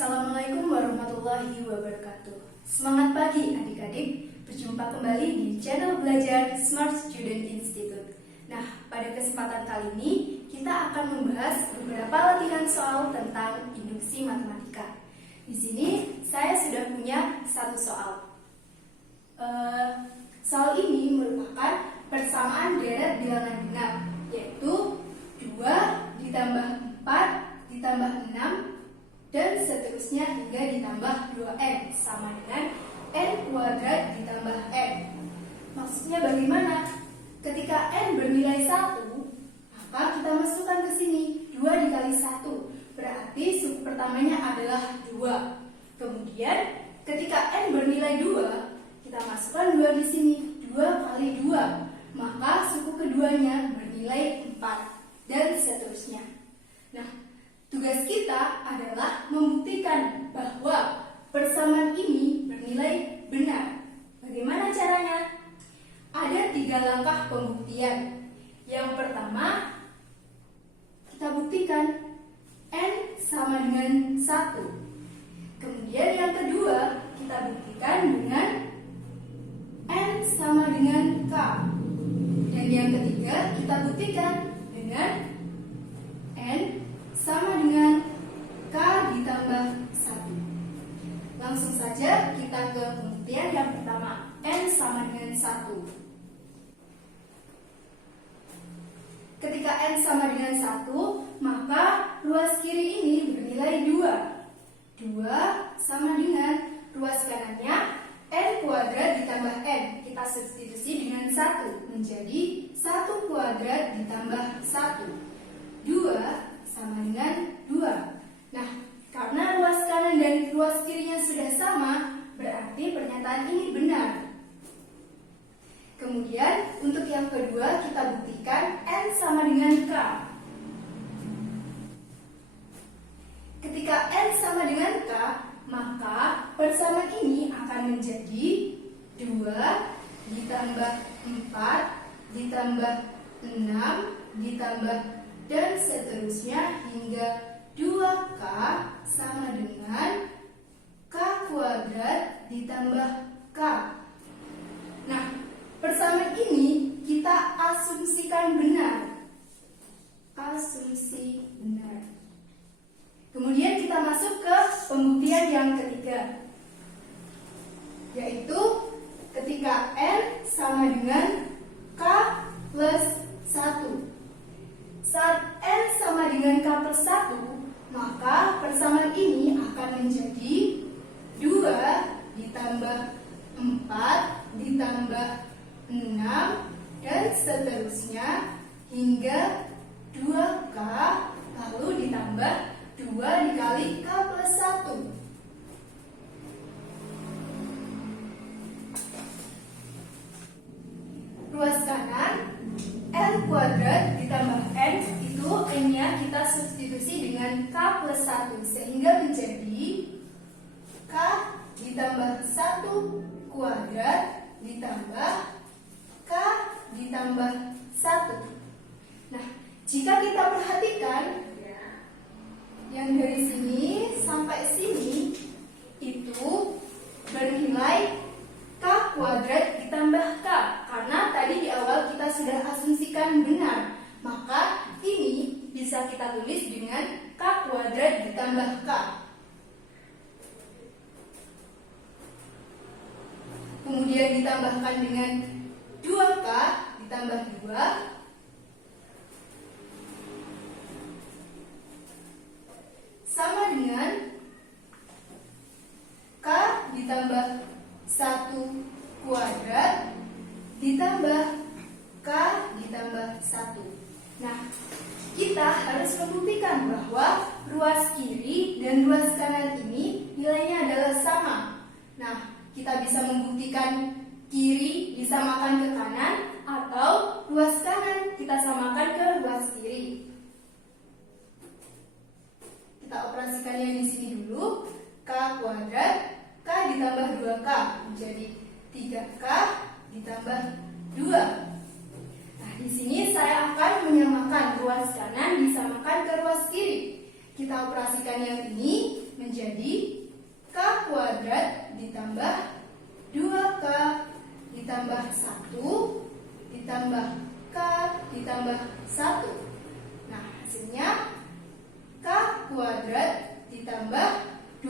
Assalamualaikum warahmatullahi wabarakatuh. Semangat pagi adik-adik, berjumpa kembali di channel belajar Smart Student Institute. Nah, pada kesempatan kali ini kita akan membahas beberapa latihan soal tentang induksi matematika. Di sini saya sudah punya satu soal. Soal ini merupakan persamaan deret bilangan genap, yaitu 2 ditambah 4 ditambah 6 dan seterusnya hingga ditambah 2n sama dengan n kuadrat ditambah n. Maksudnya bagaimana? Ketika n bernilai 1, maka kita masukkan ke sini 2 dikali 1. Berarti suku pertamanya adalah 2. Kemudian ketika n bernilai 2, kita masukkan 2 di sini. 2 kali 2, maka suku keduanya bernilai 4 dan seterusnya. Nah, tugas kita adalah membuktikan bahwa persamaan ini bernilai benar. Bagaimana caranya? Ada 3 langkah pembuktian. Yang pertama, kita buktikan n sama dengan 1. Kemudian yang kedua, kita buktikan dengan n sama dengan k. Dan yang ketiga, kita buktikan dengan n sama dengan k ditambah 1. Langsung saja kita ke pembuktian yang pertama, n sama dengan 1. Ketika n sama dengan 1, maka ruas kiri ini bernilai 2. 2 sama dengan ruas kanannya n kuadrat ditambah n. Kita substitusi dengan 1 menjadi 1 kuadrat ditambah 1. 2 sama dengan 2. Nah, karena ruas kanan dan ruas kirinya sudah sama, berarti pernyataan ini benar. Kemudian, untuk yang kedua, kita buktikan n sama dengan k. Ketika n sama dengan k, maka persamaan ini akan menjadi 2 ditambah 4 ditambah 6 ditambah dan seterusnya hingga 2k sama dengan k kuadrat ditambah k. Nah, persamaan ini kita asumsikan benar. Asumsi benar. Kemudian kita masuk ke pembuktian yang ketiga, yaitu ketika n sama dengan k plus 1. Saat n sama dengan k plus 1, maka persamaan ini akan menjadi 2 ditambah 4 ditambah 6 dan seterusnya hingga 2k lalu ditambah 2 dikali k plus 1. Ruas kanan n kuadrat ditambah n, itu n-nya kita substitusi dengan k plus 1 sehingga menjadi k ditambah 1 kuadrat ditambah k ditambah 1. Nah, jika kita perhatikan yang dari sini sampai sini itu bernilai k kuadrat ditambah k, karena tadi di awal kita sudah asumsikan benar, maka ini bisa kita tulis dengan k kuadrat ditambah k. Kemudian ditambahkan dengan 2k ditambah 2 sama dengan k ditambah 1 kuadrat ditambah k ditambah 1. Nah, kita harus membuktikan bahwa ruas kiri dan ruas kanan ini nilainya adalah sama. Nah, kita bisa membuktikan kiri disamakan ke kanan atau ruas kanan kita samakan ke ruas kiri. Kita operasikannya di sini dulu. K kuadrat k ditambah 2k menjadi 3k ditambah 2. Nah, di sini saya akan menyamakan ruas kanan disamakan ke ruas kiri. Kita operasikan yang ini menjadi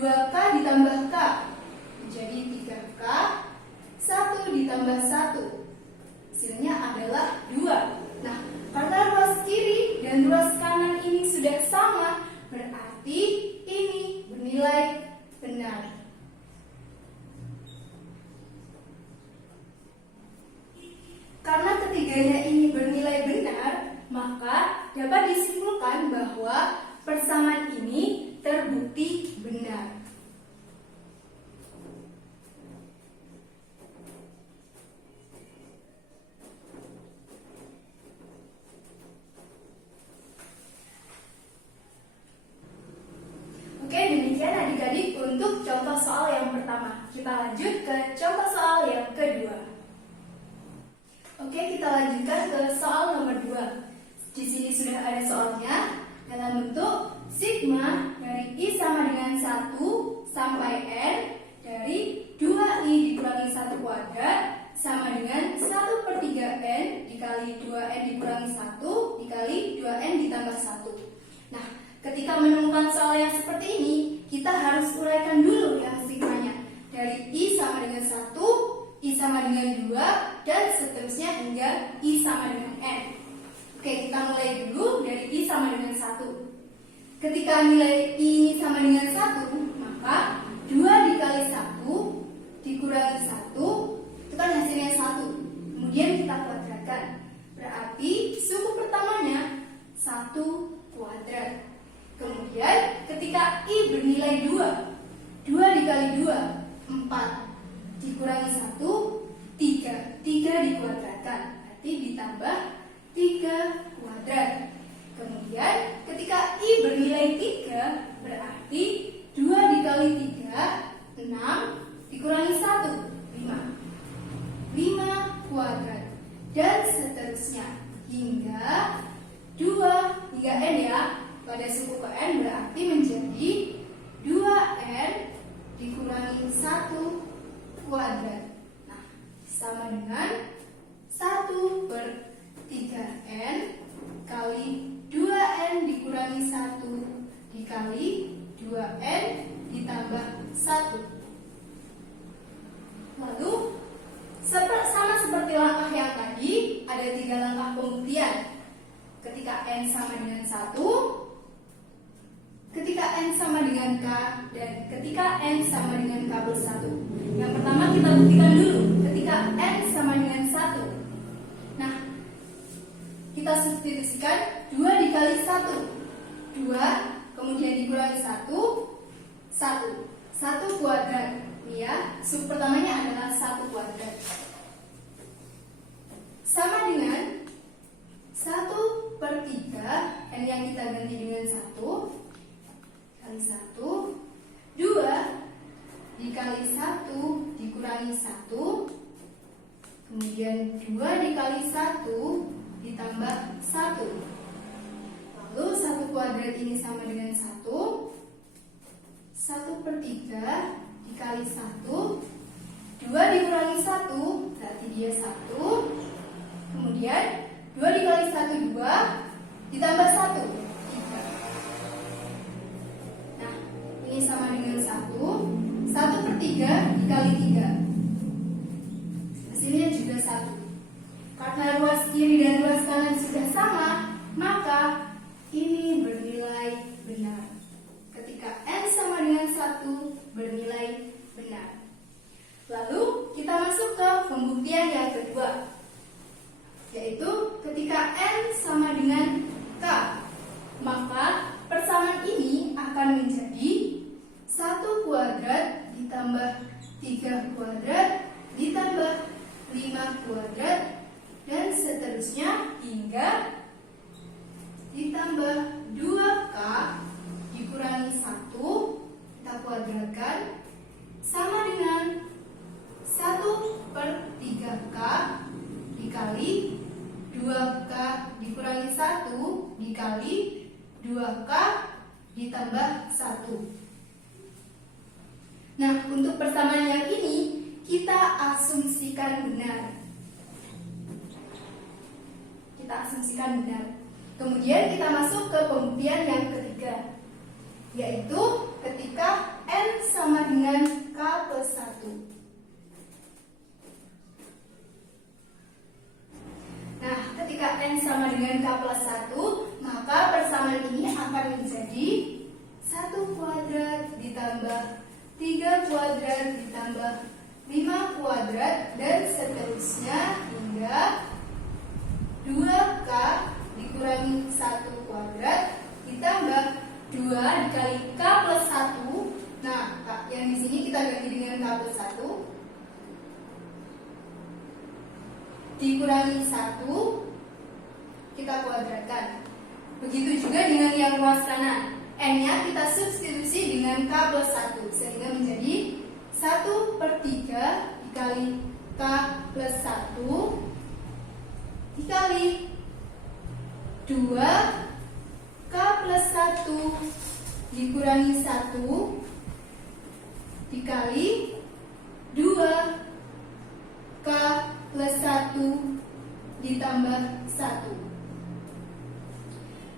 2K ditambah K menjadi 3K, 1 ditambah 1 hasilnya adalah 2. Nah, karena ruas kiri dan ruas kanan ini sudah sama, berarti ini bernilai benar. Karena ketiganya ini bernilai benar, maka dapat disimpulkan bahwa persamaan ini terbukti benar. Oke, demikian adik-adik untuk contoh soal yang pertama. Kita lanjut ke contoh soal yang kedua. Oke, kita lanjutkan ke soal nomor 2. Di sini sudah ada soalnya dalam bentuk sigma dari I sama dengan 1 sampai N dari 2I dikurangi 1 kuadrat sama dengan 1/3N dikali 2N dikurangi 1 dikali 2N ditambah 1. Nah, ketika menemukan soal yang seperti ini, kita harus uraikan dulu yang sigmanya. Dari I sama dengan 1, I sama dengan 2, dan seterusnya hingga I sama dengan N. Oke, kita mulai dulu dari I sama dengan 1. Ketika nilai I ini sama dengan 1, maka 2 dikali 1 dikurangi 1, itu kan hasilnya 1. Kemudian kita kuadratkan. Berarti suku pertamanya 1 kuadrat. Kemudian ketika I bernilai 2, 2 dikali 2, 4. Dikurangi 1, 3. 3 dikuadratkan. Berarti ditambah 3 kuadrat. Kemudian ketika I bernilai 3, berarti 2 dikali 3, 6. Dikurangi 1, 5. 5 kuadrat. Dan seterusnya hingga 2 hingga N ya. Pada suku ke N berarti menjadi 2N dikurangi 1 kuadrat. Nah, sama dengan 1/3N kali 2N dikurangi 1 dikali 2N ditambah 1. Lalu sama seperti langkah yang tadi, ada 3 langkah pembuktian. Ketika N sama dengan 1, ketika N sama dengan K, dan ketika N sama dengan K plus 1. Yang pertama kita buktikan dulu ketika N sama dengan 1. Nah, kita substitusikan 2 dikali 1, 2, kemudian dikurangi 1, 1. 1 kuadrat. Ini ya, sub pertamanya adalah 1 kuadrat. Sama dengan 1/3, N yang kita ganti dengan 1 kali 1, 2 dikali 1 dikurangi 1, kemudian 2 dikali 1 ditambah 1. Lalu 1 kuadrat ini sama dengan 1, 1/3 dikali 1, 2 dikurangi 1 berarti dia 1, kemudian 2 dikali 1, 2 ditambah 1, 3. Nah, ini sama dengan 1, 1/3 dikali 3, hasilnya juga 1. Karena ruas kiri dan ruas kanan sudah sama, maka ini bernilai benar. Ketika N sama dengan 1 bernilai benar. Lalu kita masuk ke pembuktian yang kedua, yaitu ketika N sama dengan K, maka persamaan ini akan menjadi 1 kuadrat ditambah 3 kuadrat ditambah 5 kuadrat dan seterusnya hingga ditambah 2K dikurangi 1, kita kuadratkan, sama dengan 1/3K dikali 2K dikurangi 1 dikali 2K ditambah 1. Nah, untuk persamaan yang ini kita asumsikan benar. Kemudian kita masuk ke pembuktian yang ketiga, yaitu ketika N 3 kuadrat ditambah 5 kuadrat, dan seterusnya hingga 2K dikurangi 1 kuadrat ditambah 2 dikali K plus 1. Nah, yang di sini kita ganti dengan K plus 1 dikurangi 1, kita kuadratkan. Begitu juga dengan yang ruas kanan. N-nya kita substitusi dengan K plus 1, sehingga menjadi 1/3 dikali K plus 1 dikali 2K plus 1 dikurangi 1 dikali 2K plus 1 ditambah 1.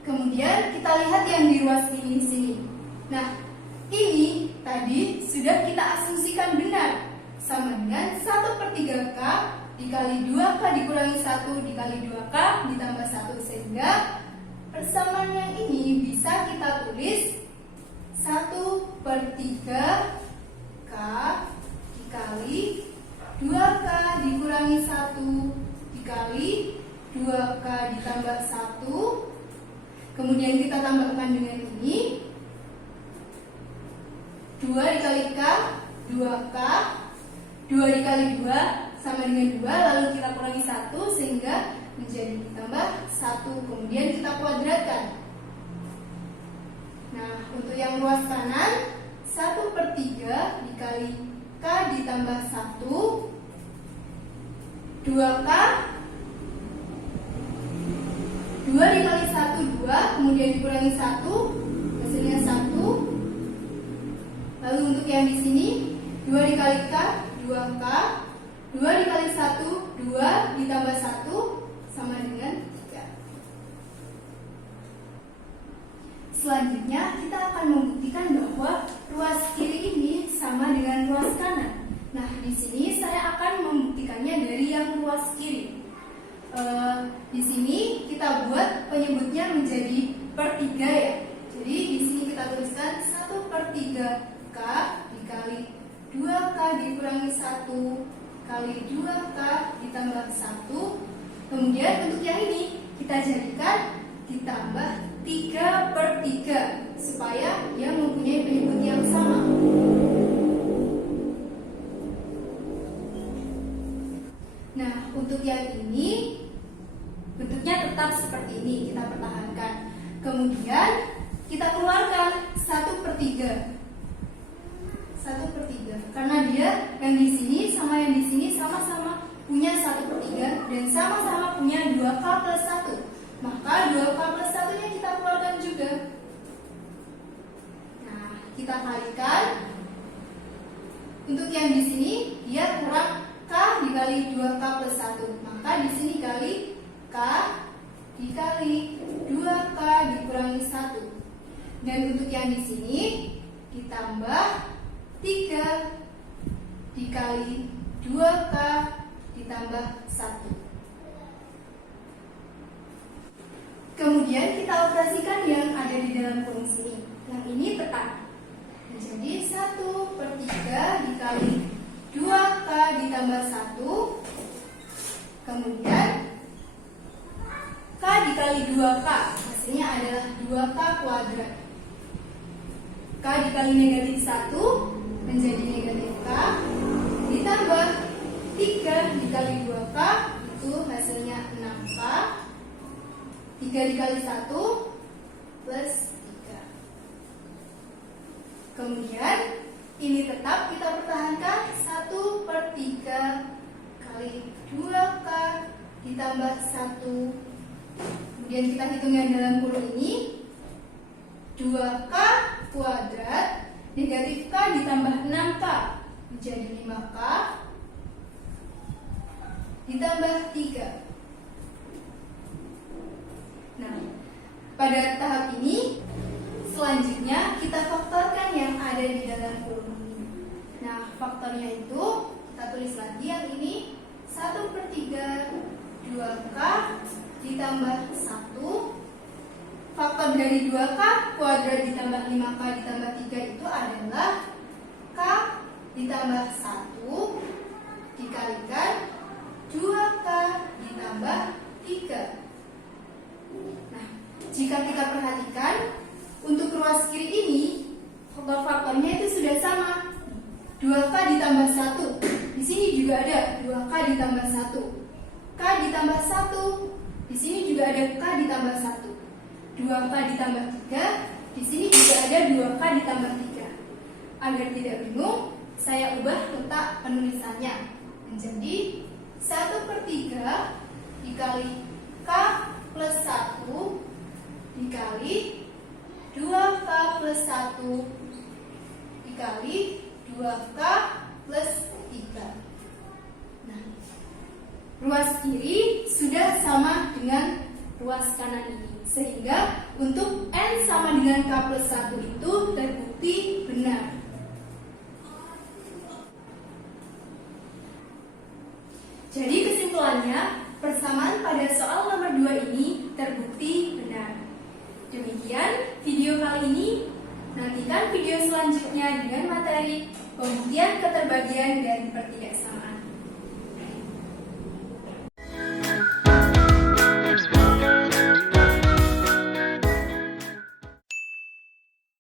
Kemudian kita lihat yang di ruas ini di sini. Nah, ini tadi sudah kita asumsikan benar, sama dengan 1/3K dikali 2K dikurangi 1 dikali 2K ditambah 1, sehingga persamaan yang ini bisa kita tulis 1/3K dikali 2K dikurangi 1 dikali 2K ditambah 1. Kemudian kita tambahkan dengan ini 2 dikali K, 2K, 2 dikali 2 sama dengan 2, lalu kita kurangi 1 sehingga menjadi ditambah 1. Kemudian kita kuadratkan. Nah, untuk yang ruas kanan 1/3 dikali K ditambah 1, 2K, 2 dikali 1, 2, kemudian dikurangi 1, hasilnya 1. Lalu untuk yang di sini 2 dikali K, 2K, 2 dikali 1, 2 ditambah 1 sama dengan 3. Selanjutnya kita akan membuktikan bahwa ruas kiri ini sama dengan ruas kanan. Nah, di sini saya akan membuktikannya dari yang ruas kiri. Di sini kita buat penyebutnya menjadi per 3 ya. Jadi di sini kita tuliskan 1/3K dikali 2K dikurangi 1 kali 2K ditambah 1. Kemudian untuk yang ini kita jadikan ditambah 3/3 supaya dia mempunyai penyebut yang sama. Nah, untuk yang ini bentuknya tetap seperti ini, kita pertahankan. Kemudian kita keluarkan 1/3. 1/3 karena dia yang di sini sama yang di sini sama-sama punya 1/3 dan sama-sama punya 2K plus 1. Maka 2K plus 1 nya kita keluarkan juga. Nah, kita kalikan. Untuk yang di sini dia kurang K dikali 2K plus 1. Maka di sini kali K dikali 2K dikurangi 1. Dan untuk yang di sini ditambah 3 dikali 2K ditambah 1. Kemudian kita operasikan yang ada di dalam kurung sini. Yang ini tetap menjadi 1/3 dikali 2K ditambah 1. Kemudian K dikali 2K, hasilnya adalah 2K kuadrat. K dikali negatif 1 menjadi negatif K, ditambah 3 dikali 2K, itu hasilnya 6K. 3 dikali 1 plus 3. Kemudian ini tetap kita pertahankan 1/3 kali 2K ditambah 1. Kemudian kita hitung yang dalam kurung ini 2K kuadrat negatif K ditambah 6K menjadi 5K ditambah 3. Nah, pada tahap ini selanjutnya kita faktorkan yang ada di dalam kurung ini. Nah, faktornya itu kita tulis lagi yang ini 1/3 2K ditambah 1. Faktor dari 2K kuadrat ditambah 5K ditambah 3 itu adalah K ditambah 1 dikalikan 2K ditambah 3. Nah, jika kita perhatikan, untuk ruas kiri ini, faktor-faktornya itu sudah sama. 2K ditambah 1. Di sini juga ada 2K ditambah 1. K ditambah 1. Di sini juga ada K ditambah 1. 2K ditambah 3. Di sini juga ada 2K ditambah 3. Agar tidak bingung, saya ubah letak penulisannya menjadi 1/3 dikali K plus 1 dikali 2K plus 1 dikali 2K plus 3. Nah, ruas kiri sudah sama dengan ruas kanan ini, sehingga untuk N sama dengan K plus 1 itu terbukti benar. Jadi kesimpulannya, persamaan pada soal nomor 2 ini terbukti benar. Demikian video kali ini. Nantikan video selanjutnya dengan materi pembuktian keterbagian dari pertigaan.